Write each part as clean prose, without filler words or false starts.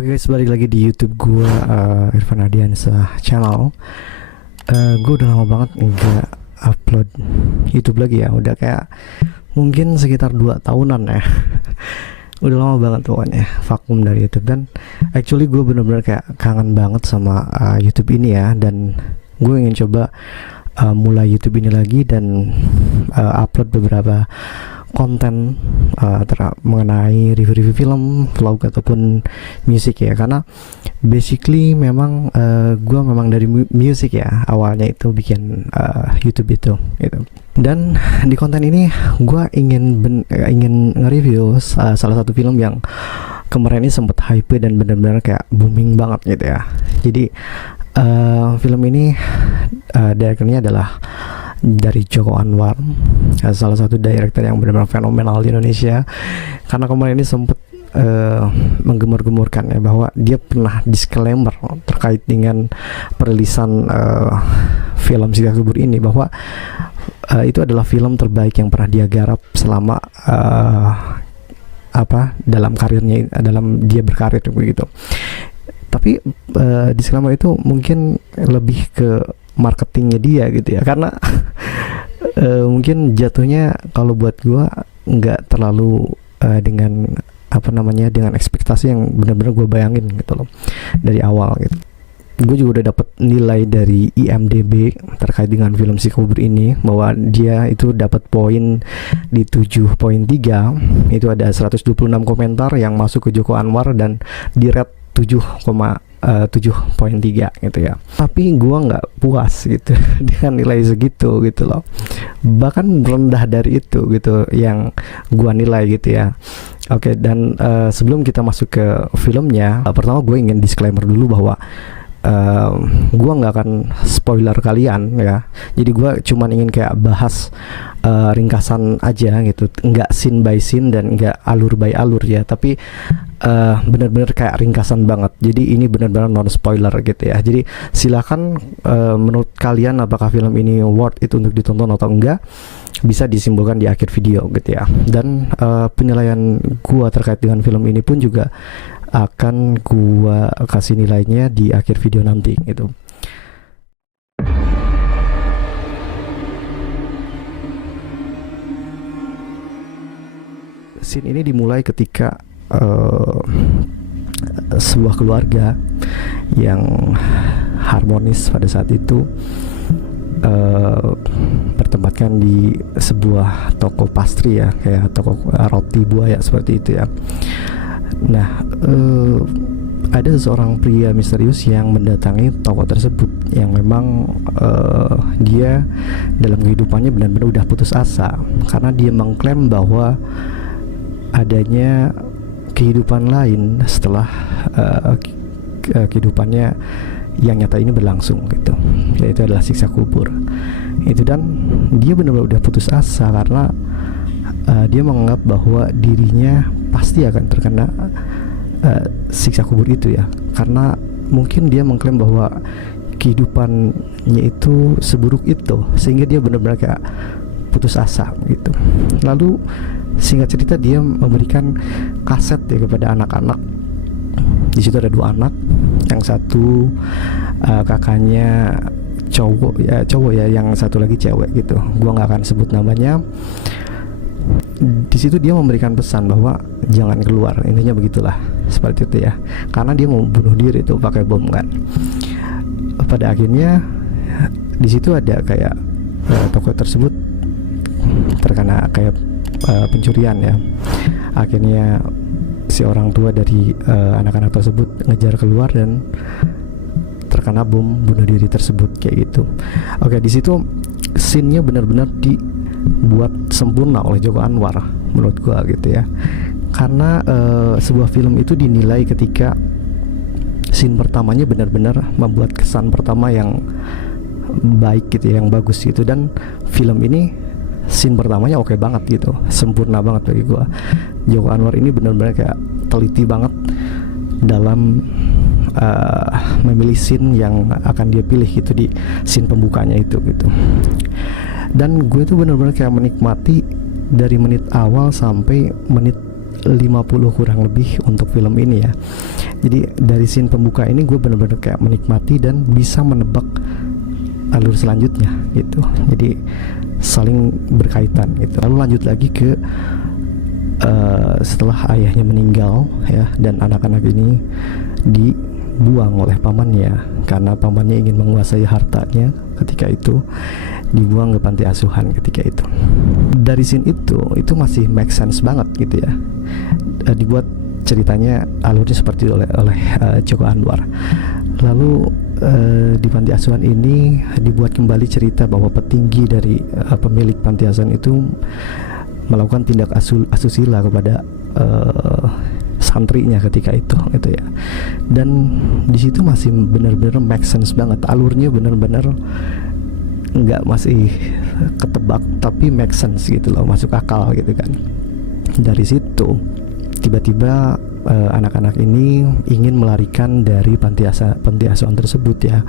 Oke guys, balik lagi di YouTube gua, Irfan Ardiansyah channel. Gue udah lama banget nggak upload YouTube lagi ya. Udah kayak mungkin sekitar 2 tahunan ya. Udah lama banget pokoknya vakum dari YouTube. Dan actually gue bener-bener kayak kangen banget sama YouTube ini ya. Dan gue ingin coba mulai YouTube ini lagi dan upload beberapa konten mengenai review-review film, vlog ataupun musik ya, karena basically memang gue memang dari musik ya awalnya itu bikin YouTube itu gitu. Dan di konten ini gue ingin nge-review salah satu film yang kemarin ini sempat hype dan benar-benar kayak booming banget gitu ya. Jadi film ini direkturnya adalah dari Joko Anwar, salah satu director yang benar-benar fenomenal di Indonesia, karena kemarin ini sempat menggemur-gemurkan ya bahwa dia pernah disclaimer terkait dengan perilisan film Siksa Kubur ini, bahwa itu adalah film terbaik yang pernah dia garap selama dalam karirnya, dalam dia berkarir begitu. Tapi disclaimer itu mungkin lebih ke marketingnya dia gitu ya, karena mungkin jatuhnya kalau buat gua nggak terlalu dengan dengan ekspektasi yang benar-benar gue bayangin gitu loh dari awal gitu. Gue juga udah dapet nilai dari IMDb terkait dengan film Siksa Kubur ini, bahwa dia itu dapat poin di 7.3. Itu ada 126 komentar yang masuk ke Joko Anwar dan di rate 7,3 gitu ya. Tapi gua nggak puas gitu dengan nilai segitu gitu loh, bahkan rendah dari itu gitu yang gua nilai gitu ya. Oke, dan sebelum kita masuk ke filmnya, pertama gue ingin disclaimer dulu bahwa gua nggak akan spoiler kalian ya. Jadi gua cuman ingin kayak bahas ringkasan aja gitu, nggak scene by scene dan nggak alur by alur ya, tapi benar-benar kayak ringkasan banget. Jadi ini benar-benar non spoiler gitu ya. Jadi silakan menurut kalian apakah film ini worth it untuk ditonton atau enggak, bisa disimpulkan di akhir video gitu ya. Dan penilaian gua terkait dengan film ini pun juga akan gua kasih nilainya di akhir video nanti gitu. Scene ini dimulai ketika sebuah keluarga yang harmonis pada saat itu bertempatkan di sebuah toko pastry ya, kayak toko roti buaya seperti itu ya. Nah, ada seorang pria misterius yang mendatangi toko tersebut, yang memang dia dalam kehidupannya benar-benar udah putus asa, karena dia mengklaim bahwa adanya kehidupan lain setelah kehidupannya yang nyata ini berlangsung gitu, yaitu adalah siksa kubur itu. Dan dia benar-benar udah putus asa karena dia menganggap bahwa dirinya pasti akan terkena siksa kubur itu ya, karena mungkin dia mengklaim bahwa kehidupannya itu seburuk itu, sehingga dia benar-benar kayak putus asa gitu. Lalu singkat cerita dia memberikan kaset ya kepada anak-anak. Di situ ada 2 anak, yang satu kakaknya cowok ya, yang satu lagi cewek gitu. Gua nggak akan sebut namanya. Di situ dia memberikan pesan bahwa jangan keluar, intinya begitulah, seperti itu ya, karena dia mau bunuh diri tuh pakai bom kan. Pada akhirnya di situ ada kayak toko tersebut terkena kayak pencurian ya. Akhirnya si orang tua dari anak-anak tersebut ngejar keluar dan terkena bom bunuh diri tersebut kayak gitu. Oke, di situ scene-nya benar-benar dibuat sempurna oleh Joko Anwar menurut gua gitu ya. Karena sebuah film itu dinilai ketika scene pertamanya benar-benar membuat kesan pertama yang baik gitu ya, yang bagus gitu. Dan film ini scene pertamanya oke banget gitu, sempurna banget bagi gua. Joko Anwar ini benar-benar kayak teliti banget dalam memilih scene yang akan dia pilih gitu di scene pembukanya itu gitu. Dan gue tuh benar-benar kayak menikmati dari menit awal sampai menit 50 kurang lebih untuk film ini ya. Jadi dari scene pembuka ini gue bener-bener kayak menikmati dan bisa menebak alur selanjutnya gitu. Jadi saling berkaitan gitu. Lalu lanjut lagi ke setelah ayahnya meninggal ya, dan anak-anak ini dibuang oleh pamannya karena pamannya ingin menguasai hartanya. Ketika itu dibuang ke panti asuhan ketika itu. Dari scene itu masih make sense banget gitu ya. Dibuat ceritanya alurnya seperti oleh Joko Anwar. Lalu di panti asuhan ini dibuat kembali cerita bahwa petinggi dari pemilik panti asuhan itu melakukan tindak asusila kepada santrinya ketika itu gitu ya. Dan di situ masih benar-benar make sense banget, alurnya benar-benar nggak masih ketebak tapi make sense gitu loh, masuk akal gitu kan. Dari situ tiba-tiba anak-anak ini ingin melarikan dari panti asuhan tersebut ya,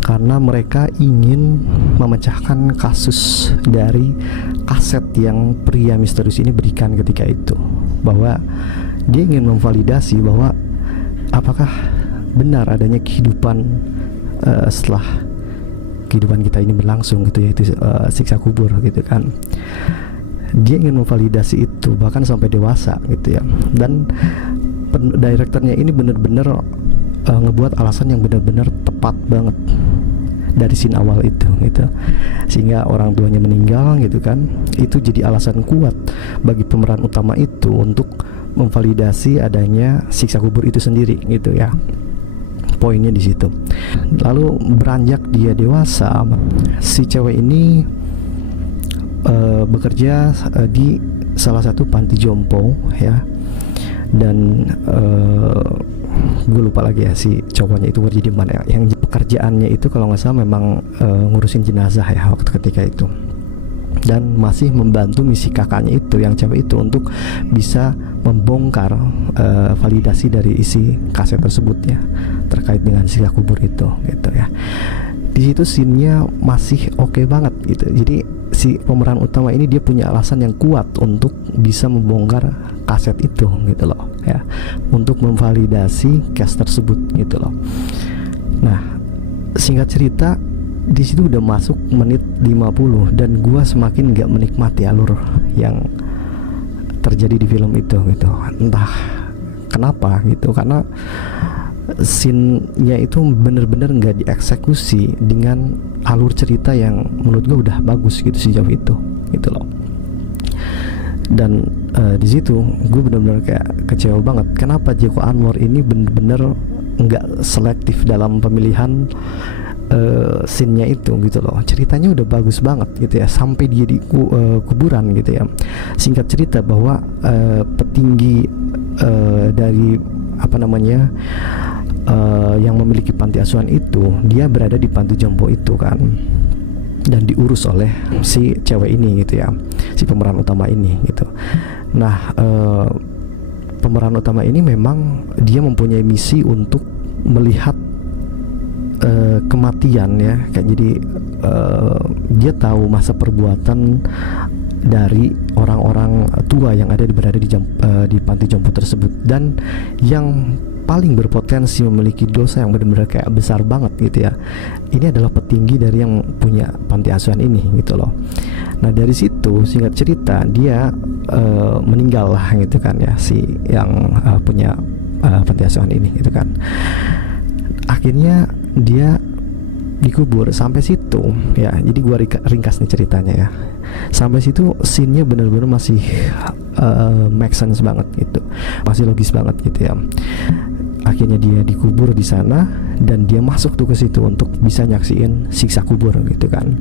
karena mereka ingin memecahkan kasus dari kaset yang pria misterius ini berikan ketika itu, bahwa dia ingin memvalidasi bahwa apakah benar adanya kehidupan setelah kehidupan kita ini berlangsung gitu, yaitu siksa kubur gitu kan. Dia ingin memvalidasi itu bahkan sampai dewasa gitu ya. Dan direkturnya ini benar-benar ngebuat alasan yang benar-benar tepat banget dari scene awal itu gitu, sehingga orang tuanya meninggal gitu kan. Itu jadi alasan kuat bagi pemeran utama itu untuk memvalidasi adanya siksa kubur itu sendiri gitu ya. Poinnya di situ. Lalu beranjak dia dewasa, si cewek ini bekerja di salah satu panti jompo ya, dan gue lupa lagi ya si cowoknya itu kerja di mana ya. Yang pekerjaannya itu kalau nggak salah memang ngurusin jenazah ya waktu ketika itu, dan masih membantu misi kakaknya itu yang cewek itu untuk bisa membongkar validasi dari isi kaset tersebut ya, terkait dengan siksa kubur itu gitu ya. Di situ scene-nya masih oke banget gitu. Jadi si pemeran utama ini dia punya alasan yang kuat untuk bisa membongkar kaset itu gitu loh ya, untuk memvalidasi case tersebut gitu loh. Nah, singkat cerita di situ udah masuk menit 50 dan gua semakin gak menikmati alur yang terjadi di film itu gitu. Entah kenapa gitu, karena scene-nya itu bener-bener gak dieksekusi dengan alur cerita yang menurut gue udah bagus gitu sejauh itu gitu loh. Dan di situ gue bener-bener kayak kecewa banget kenapa Joko Anwar ini bener-bener nggak selektif dalam pemilihan scene-nya itu gitu loh. Ceritanya udah bagus banget gitu ya, sampai dia di kuburan gitu ya. Singkat cerita bahwa petinggi dari apa namanya yang memiliki panti asuhan itu, dia berada di panti jompo itu kan, dan diurus oleh si cewek ini gitu ya, si pemeran utama ini gitu. Nah, pemeran utama ini memang dia mempunyai misi untuk melihat kematian ya, kayak jadi dia tahu masa perbuatan dari orang-orang tua yang ada berada di panti jompo tersebut, dan yang paling berpotensi memiliki dosa yang benar-benar kayak besar banget gitu ya, ini adalah petinggi dari yang punya panti asuhan ini gitu loh. Nah, dari situ singkat cerita dia meninggal lah gitu kan ya, si yang punya panti asuhan ini gitu kan. Akhirnya dia dikubur. Sampai situ ya, jadi gua ringkas nih ceritanya ya. Sampai situ scene-nya benar-benar masih make sense banget gitu, masih logis banget gitu ya. Akhirnya dia dikubur di sana dan dia masuk tuh ke situ untuk bisa nyaksiin siksa kubur gitu kan.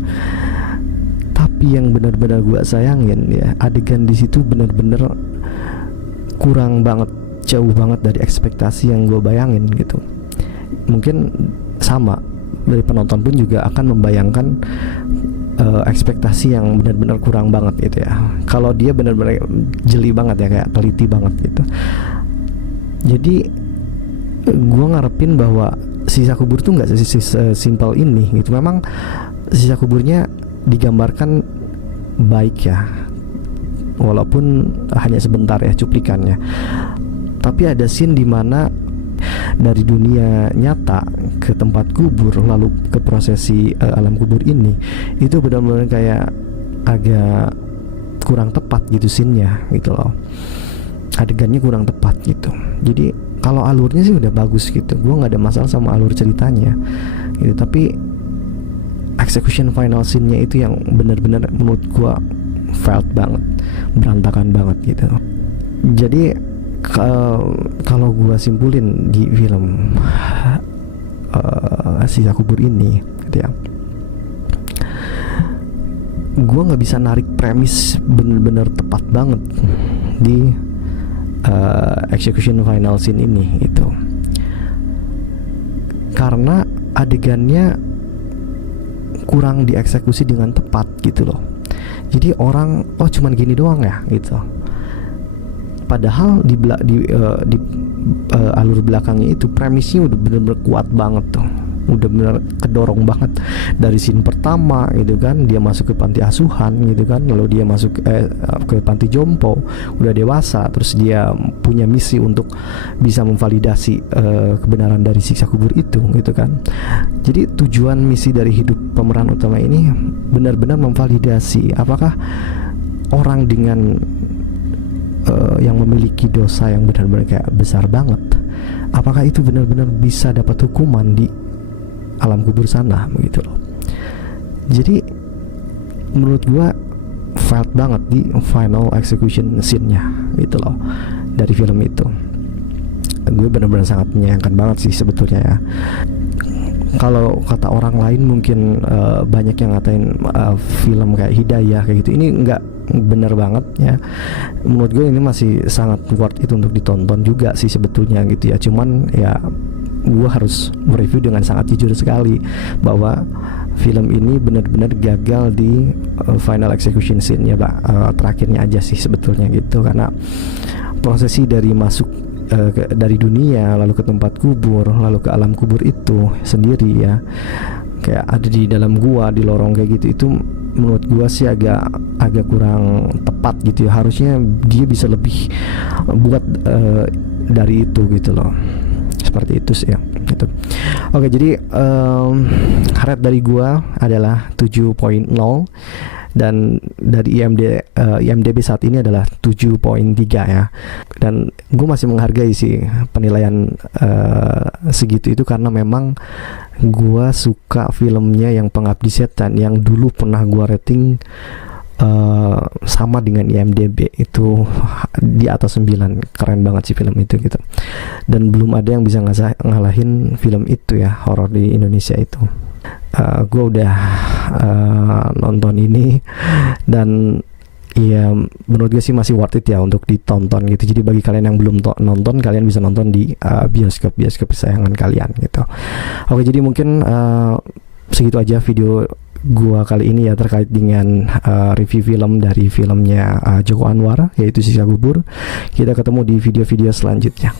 Tapi yang benar-benar gua sayangin ya, adegan di situ benar-benar kurang banget, jauh banget dari ekspektasi yang gua bayangin gitu. Mungkin sama dari penonton pun juga akan membayangkan ekspektasi yang benar-benar kurang banget gitu ya. Kalau dia benar-benar jeli banget ya, kayak teliti banget gitu. Jadi gue ngarepin bahwa sisa kubur tuh nggak sesimpel ini gitu. Memang sisa kuburnya digambarkan baik ya, walaupun hanya sebentar ya cuplikannya. Tapi ada scene dimana dari dunia nyata ke tempat kubur lalu ke prosesi alam kubur ini, itu benar-benar kayak agak kurang tepat gitu scene-nya gitu loh, adegannya kurang tepat gitu. Jadi kalau alurnya sih udah bagus gitu, gue nggak ada masalah sama alur ceritanya gitu, tapi execution final scene-nya itu yang benar-benar menurut gue failed banget, berantakan banget gitu. Jadi kalau gue simpulin di film Siksa Kubur ini gitu ya, gue nggak bisa narik premis bener-bener tepat banget di execution final scene ini itu, karena adegannya kurang dieksekusi dengan tepat gitu loh. Jadi orang cuman gini doang ya gitu, padahal di alur belakangnya itu premisnya udah bener-bener kuat banget tuh, udah bener kedorong banget dari scene pertama gitu kan, dia masuk ke panti asuhan gitu kan, lalu dia masuk ke panti jompo, udah dewasa, terus dia punya misi untuk bisa memvalidasi kebenaran dari siksa kubur itu gitu kan. Jadi tujuan misi dari hidup pemeran utama ini benar-benar memvalidasi apakah orang dengan yang memiliki dosa yang benar-benar kayak besar banget, apakah itu benar-benar bisa dapat hukuman di alam kubur sana begitu loh. Jadi menurut gua failed banget di final execution scene-nya gitu loh dari film itu. Gue benar-benar sangat menyayangkan banget sih sebetulnya ya. Kalau kata orang lain mungkin banyak yang ngatain film kayak Hidayah kayak gitu, ini enggak bener banget ya. Menurut gue ini masih sangat worth itu untuk ditonton juga sih sebetulnya gitu ya. Cuman ya gue harus mereview dengan sangat jujur sekali bahwa film ini benar-benar gagal di final execution scene ya Pak, terakhirnya aja sih sebetulnya gitu, karena prosesi dari masuk dari dunia lalu ke tempat kubur lalu ke alam kubur itu sendiri ya, kayak ada di dalam gua, di lorong kayak gitu, itu menurut gua sih agak kurang tepat gitu ya. Harusnya dia bisa lebih buat dari itu gitu loh, seperti itu sih ya gitu. Oke, jadi rate dari gua adalah 7.0 dan dari IMDb saat ini adalah 7.3 ya. Dan gue masih menghargai sih penilaian segitu itu, karena memang gue suka filmnya yang Pengabdi Setan yang dulu pernah gue rating sama dengan IMDb itu di atas 9. Keren banget sih film itu gitu, dan belum ada yang bisa ngalahin film itu ya, horor di Indonesia itu. Gue udah nonton ini dan ya menurut gue sih masih worth it ya untuk ditonton gitu. Jadi bagi kalian yang belum nonton, kalian bisa nonton di bioskop kesayangan kalian gitu. Oke, jadi mungkin segitu aja video gua kali ini ya terkait dengan review film dari filmnya Joko Anwar yaitu Siksa Kubur. Kita ketemu di video-video selanjutnya.